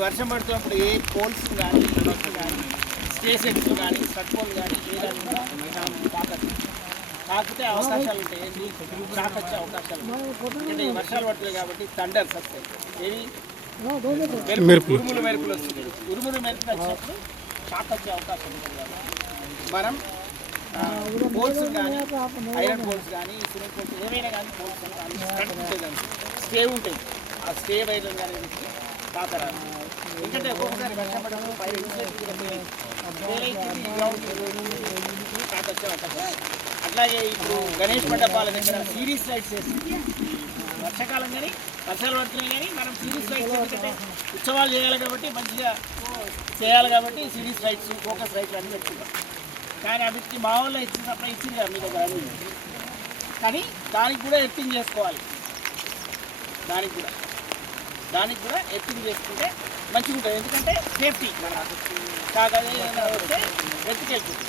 పెడుతున్నప్పుడు ఏ పోల్స్ కానీ కానీ స్పేస్ ఎక్స్ కానీ స్ట్రక్ పోల్ కానీ ఏదైనా తాకితే అవకాశాలు ఉంటాయి. ఏంటి? షాక్ వచ్చే అవకాశాలు ఉంటాయి. వర్షాలు పడుతుంది కాబట్టి థండర్స్ వస్తాయి. ఏవి? ఉరుములు మెరుపులు వస్తుంది ఉరుములు మెరుపులు వచ్చినప్పుడు షాక్ వచ్చే అవకాశం ఉంటుంది మనం పోల్స్ కానీ ఐరన్ పోల్స్ కానీ సిమెంట్ పోల్స్ ఏమైనా కానీ పోల్స్ కానీ స్టే ఉంటుంది ఆ స్టే వైర్లు కానీ తాకరా ఎందుకంటే ఒక్కొక్కసారి వర్షం పడడం పైన అట్లాగే ఇప్పుడు గణేష్ మండపాల దగ్గర సిరీస్ లైట్స్ వేస్తుంది వర్షాకాలం కానీ వర్షాలు పడుతున్నాయి కానీ మనం సిరీస్ లైట్స్ ఎందుకంటే ఉత్సవాలు చేయాలి కాబట్టి మంచిగా చేయాలి కాబట్టి సిరీస్ లైట్స్ ఫోకస్ లైట్స్ అన్నీ పెట్టుకుంటాం. కానీ అవిటికి మా వాళ్ళు ఇచ్చిన సప్లై ఇచ్చింది కదా మీకు అన్ని. కానీ దానికి కూడా ఎత్తింగ్ చేసుకోవాలి. దానికి కూడా. దానికి కూడా ఎత్తింగ్ చేసుకుంటే మంచిగా ఉంటుంది ఎందుకంటే సేఫ్టీ మన కాకపోతే ఏదైనా వస్తే వెతికెళ్తుంది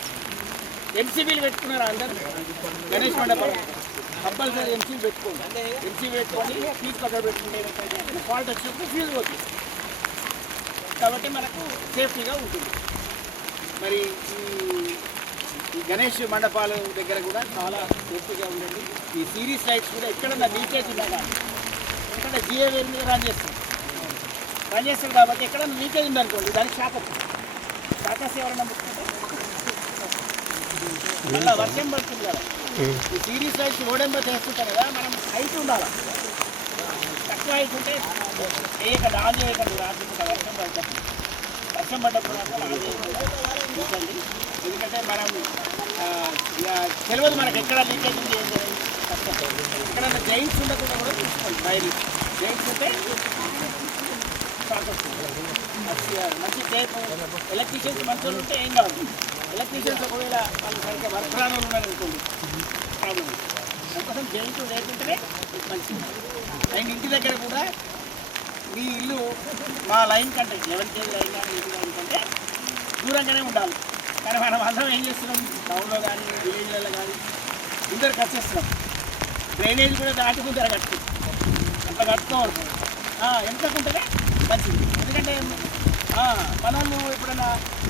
ఎంసీబీలు పెట్టుకున్నారు అందరు. గణేష్ మండపం. కంపల్సరీ ఎంసీబీ పెట్టుకోండి. ఎంసీబీ పెట్టుకొని ఫీజు పక్కన పెట్టుకుంటే ఫాల్ట్ వచ్చినప్పుడు ఫీజు పోతుంది. కాబట్టి మనకు సేఫ్టీగా ఉంటుంది. మరి ఈ ఈ గణేష్ మండపాల దగ్గర కూడా చాలా సేఫ్టీగా ఉండండి. ఈ సిరీస్ లైట్స్ కూడా ఎక్కడన్నా లీకేజ్ ఉన్నా కానీ ఎందుకంటే జియో వేరు మీద రన్ చేస్తాం రన్ చేస్తాం కాబట్టి ఎక్కడ లీకేజ్ ఉందనుకోండి దానికి షాక్ వస్తుంది. షాక్ ఎవరైనా ముట్టుకుంటే మళ్ళీ వర్షం పడుతుంది కదా. ఈ సిరీస్ వైజ్ ఓడెంబర్ చేస్తుంటాం కదా మనం హైట్ ఉండాలి? తక్కువ హైట్ ఉంటే వేయకండి ఆన్ చేయకండి రాకుండా వర్షం పడుతుంది. వర్షం పడ్డప్పుడు ఎందుకంటే మనం తెలియదు మనకు ఎక్కడ లీకేజ్ ఉంది ఏం లేదు. కష్టం ఎక్కడన్నా జైన్స్ ఉండకుండా కూడా చూసుకోండి బయలు జైన్స్ ఉంటే షాక్ మంచి టేప్ ఎలక్ట్రీషియన్స్ మంచి ఉంటే ఏం కాదు ఎలక్ట్రీషియన్స్ ఒకవేళ వాళ్ళు సరిగ్గా వర్క్ రాని వాళ్ళు ఉన్నారనుకోండి ప్రాబ్లం అందుకోసం జైన్స్ లేకుంటేనే మంచిది అండ్ ఇంటి దగ్గర కూడా మీ ఇల్లు మా లైన్ కంటే లెవెన్ కేజీ లైన్ కానీ ఇంటి లైన్ కంటే దూరంగానే ఉండాలి. కానీ మనం అందరం ఏం చేస్తున్నాం? టౌన్లో కానీ విలేజ్లలో కానీ ఇద్దరు కట్టేస్తున్నాం డ్రైనేజ్ కూడా దాటి కట్టు. కట్టుకుంటాం అంత ఎంత ఎంతకుంటేనే మంచిది. ఎందుకంటే మనము ఎప్పుడైనా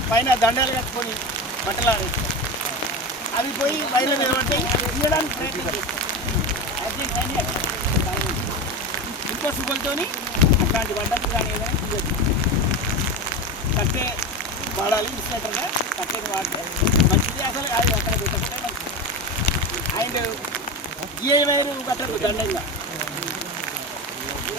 పైన దండాలు కట్టుకొని బట్టలు ఆడేస్తాం అవి పోయి బయలు నిలబడి తీయడానికి ప్రయత్నం చేస్తాం. అది ఇంకో సుగలతోని అట్లాంటి వంటలు కానీ ఏదైనా తీయచ్చు కట్టే వాడాలి ఇన్స్టేటర్గా కట్టేది వాడితే మంచిది అసలు అది అక్కడ పెట్టకపోతే మంచిది. అండ్ జిఐ వైరు కట్టదు దండంగా.